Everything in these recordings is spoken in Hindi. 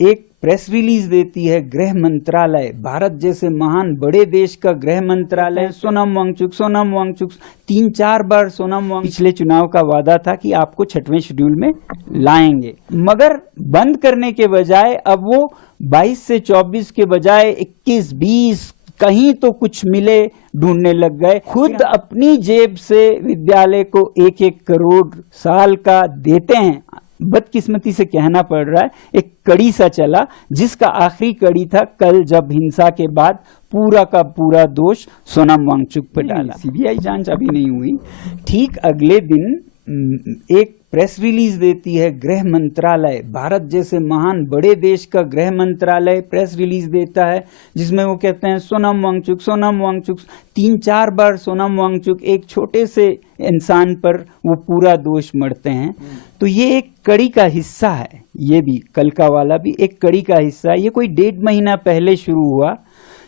एक प्रेस रिलीज देती है गृह मंत्रालय, भारत जैसे महान बड़े देश का गृह मंत्रालय, सोनम वांगचुक 3-4 बार सोनम वांगचुक पिछले चुनाव का वादा था कि आपको 6वें शेड्यूल में लाएंगे, मगर बंद करने के बजाय अब वो 22 से 24 के बजाय 21-20 कहीं तो कुछ मिले ढूंढने लग गए। खुद अपनी जेब से विद्यालय को 1-1 करोड़ साल का देते हैं। बदकिस्मती से कहना पड़ रहा है, एक कड़ी सा चला, जिसका आखिरी कड़ी था कल, जब हिंसा के बाद पूरा का पूरा दोष सोनम वांगचुक पर डाला। सीबीआई जांच अभी नहीं हुई। ठीक अगले दिन एक प्रेस रिलीज देती है गृह मंत्रालय, भारत जैसे महान बड़े देश का गृह मंत्रालय प्रेस रिलीज देता है, जिसमें वो कहते हैं सोनम वांगचुक 3-4 बार सोनम वांगचुक, एक छोटे से इंसान पर वो पूरा दोष मढ़ते हैं। तो ये एक कड़ी का हिस्सा है, ये भी कल का वाला भी एक कड़ी का हिस्सा है। ये कोई 1.5 महीना पहले शुरू हुआ,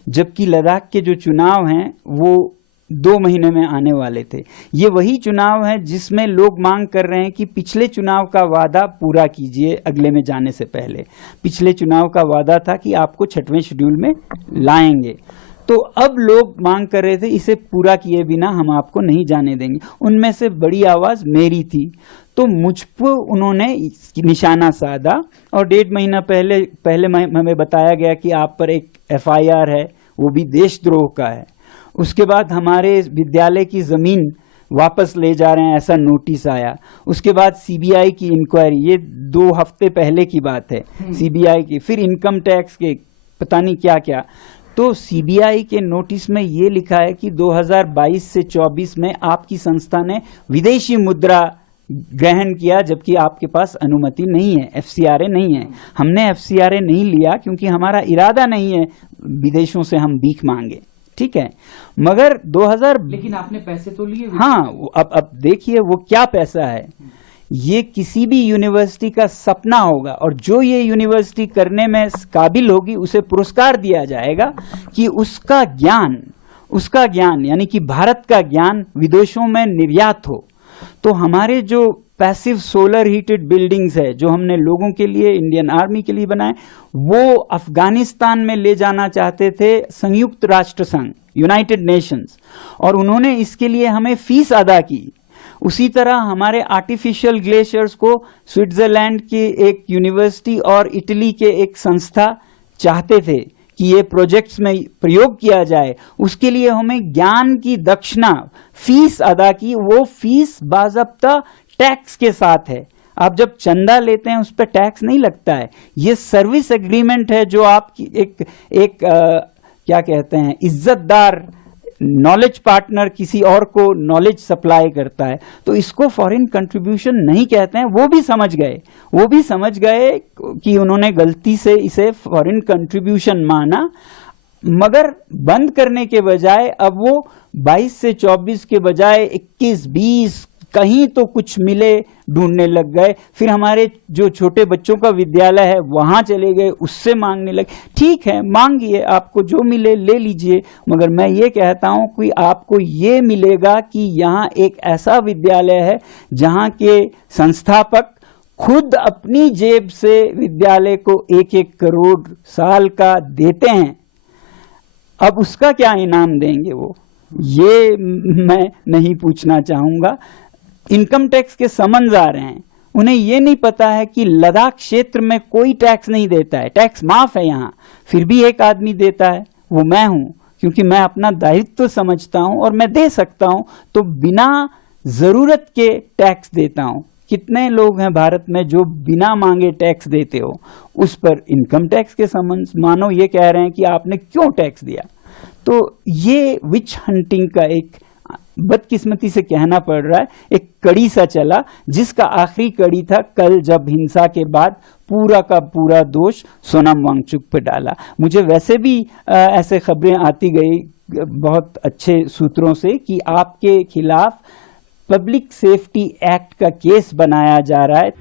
जबकि लद्दाख के जो चुनाव हैं वो 2 महीने में आने वाले थे। ये वही चुनाव है जिसमें लोग मांग कर रहे हैं कि पिछले चुनाव का वादा पूरा कीजिए। अगले में जाने से पहले पिछले चुनाव का वादा था कि आपको 6वें शेड्यूल में लाएंगे, तो अब लोग मांग कर रहे थे इसे पूरा किए बिना हम आपको नहीं जाने देंगे। उनमें से बड़ी आवाज मेरी थी, तो मुझ पर उन्होंने निशाना साधा और 1.5 महीना पहले हमें बताया गया कि आप पर एक FIR है, वो भी देशद्रोह का है। उसके बाद हमारे विद्यालय की जमीन वापस ले जा रहे हैं, ऐसा नोटिस आया। उसके बाद CBI की इंक्वायरी, ये 2 हफ्ते पहले की बात है, CBI की, फिर इनकम टैक्स के पता नहीं क्या क्या। तो CBI के नोटिस में ये लिखा है कि 2022 से 24 में आपकी संस्था ने विदेशी मुद्रा ग्रहण किया, जबकि आपके पास अनुमति नहीं है, FCRA नहीं है। हमने FCRA नहीं लिया क्योंकि हमारा इरादा नहीं है विदेशों से हम भीख मांगे, ठीक है। मगर 2000 लेकिन आपने पैसे तो लिए। हाँ, अब देखिए वो क्या पैसा है। ये किसी भी यूनिवर्सिटी का सपना होगा, और जो ये यूनिवर्सिटी करने में काबिल होगी उसे पुरस्कार दिया जाएगा कि उसका ज्ञान यानी कि भारत का ज्ञान विदेशों में निर्यात हो। तो हमारे जो पैसिव सोलर हीटेड बिल्डिंग्स है जो हमने लोगों के लिए, इंडियन आर्मी के लिए बनाए, वो अफगानिस्तान में ले जाना चाहते थे संयुक्त राष्ट्र संघ, यूनाइटेड नेशंस, और उन्होंने इसके लिए हमें फीस अदा की। उसी तरह हमारे आर्टिफिशियल ग्लेशियर्स को स्विट्जरलैंड की एक यूनिवर्सिटी और इटली के एक संस्था चाहते थे कि ये प्रोजेक्ट्स में प्रयोग किया जाए। उसके लिए हमें ज्ञान की दक्षिणा फीस अदा की। वो फीस बाज़ाब्ता टैक्स के साथ है। आप जब चंदा लेते हैं उस पर टैक्स नहीं लगता है। ये सर्विस एग्रीमेंट है जो आपकी एक क्या कहते हैं, इज्जतदार नॉलेज पार्टनर किसी और को नॉलेज सप्लाई करता है। तो इसको फॉरेन कंट्रीब्यूशन नहीं कहते हैं। वो भी समझ गए कि उन्होंने गलती से इसे फॉरेन कंट्रीब्यूशन माना, मगर बंद करने के बजाय अब वो 22 से 24 के बजाय 21-20 कहीं तो कुछ मिले ढूंढने लग गए। फिर हमारे जो छोटे बच्चों का विद्यालय है वहां चले गए, उससे मांगने लगे। ठीक है, मांगिए, आपको जो मिले ले लीजिए, मगर मैं ये कहता हूं कि आपको ये मिलेगा कि यहाँ एक ऐसा विद्यालय है जहाँ के संस्थापक खुद अपनी जेब से विद्यालय को 1-1 करोड़ साल का देते हैं। अब उसका क्या इनाम देंगे वो, ये मैं नहीं पूछना चाहूंगा। इनकम टैक्स के समन्स आ रहे हैं, उन्हें यह नहीं पता है कि लद्दाख क्षेत्र में कोई टैक्स नहीं देता है, टैक्स माफ है यहाँ, फिर भी एक आदमी देता है, वो मैं हूं, क्योंकि मैं अपना दायित्व समझता हूं और मैं दे सकता हूं, तो बिना जरूरत के टैक्स देता हूं। कितने लोग हैं भारत में जो बिना मांगे टैक्स देते हो, उस पर इनकम टैक्स के समन्स मानो ये कह रहे हैं कि आपने क्यों टैक्स दिया। तो ये विच हंटिंग का एक, बदकिस्मती से कहना पड़ रहा है, एक कड़ी सा चला, जिसका आखिरी कड़ी था कल, जब हिंसा के बाद पूरा का पूरा दोष सोनम वांगचुक पर डाला। मुझे वैसे भी ऐसे खबरें आती गई बहुत अच्छे सूत्रों से कि आपके खिलाफ पब्लिक सेफ्टी एक्ट का केस बनाया जा रहा है।